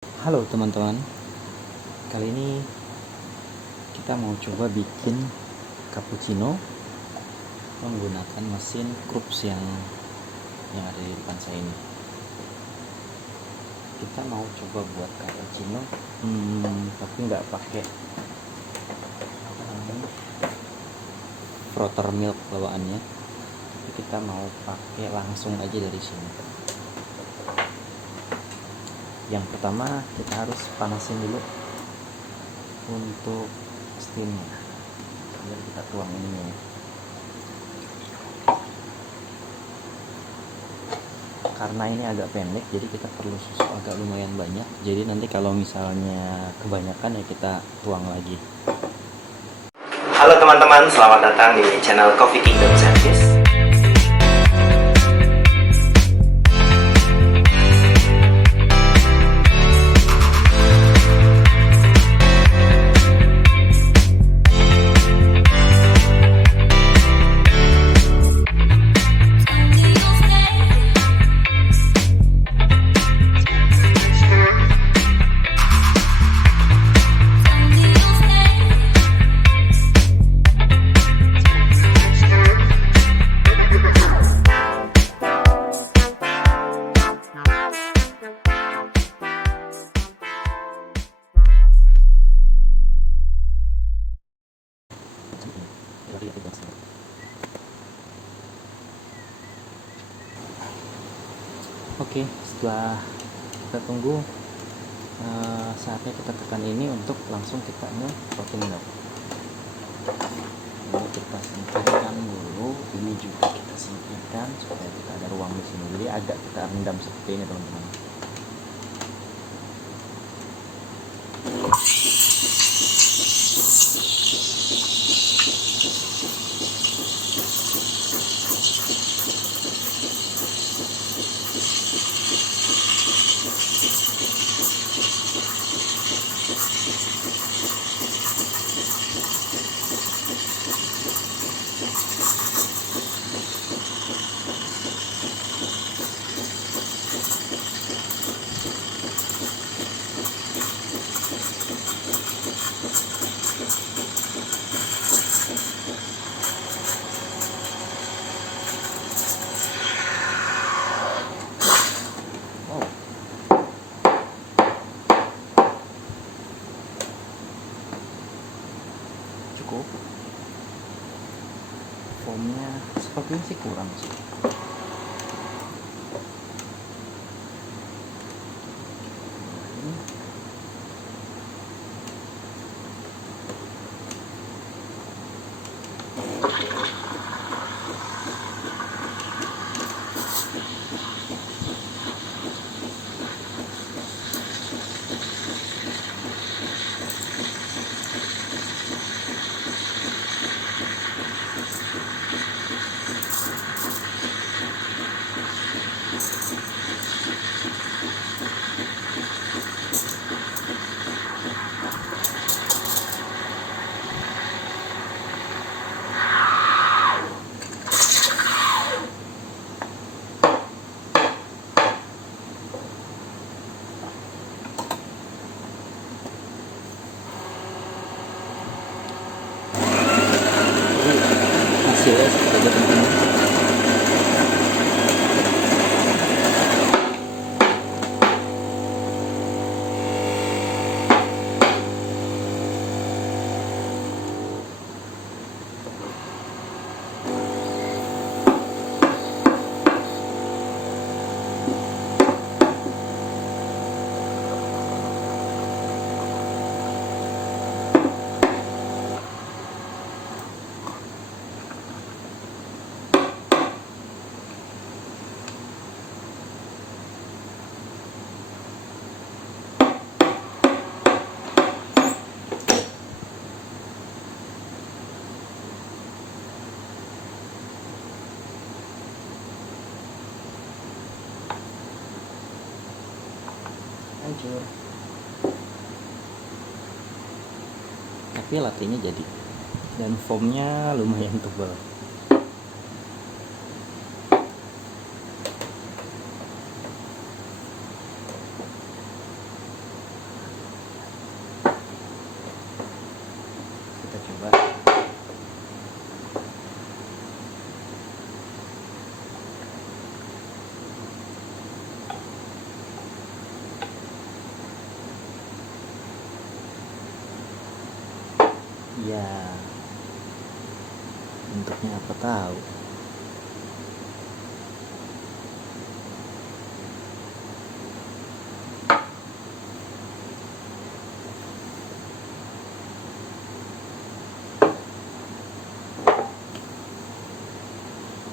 Halo teman-teman, kali ini kita mau coba bikin cappuccino menggunakan mesin Krups yang ada di depan saya ini. Kita mau coba buat cappuccino, tapi nggak pakai frother milk bawaannya, tapi kita mau pakai langsung aja dari sini. Yang pertama kita harus panasin dulu untuk steamnya, biar kita tuang ininya. Karena ini agak pendek, jadi kita perlu susu agak lumayan banyak. Jadi nanti kalau misalnya kebanyakan ya kita tuang lagi. Halo teman-teman, selamat datang di channel Coffee Kingdom Service. Oke, setelah kita tunggu, saatnya kita tekan ini untuk langsung kita nge-protein milk. Ini kita singkirkan dulu, ini juga kita singkirkan supaya kita ada ruang di sini. Jadi agak kita rendam seperti ini teman-teman. Cukup, foamnya sepertinya sih kurang sih. Hasilnya seperti itu teman-teman. Hancur, tapi latenya jadi dan foamnya lumayan tebal. Ya, bentuknya apa tahu.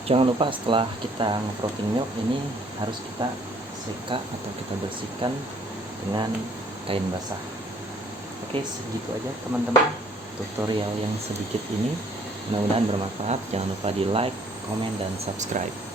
Jangan lupa setelah kita nge-frothing milk ini harus kita seka atau kita bersihkan dengan kain basah. Oke, segitu aja teman-teman tutorial yang sedikit ini. Mudah-mudahan bermanfaat. Jangan lupa di like, komen, dan subscribe.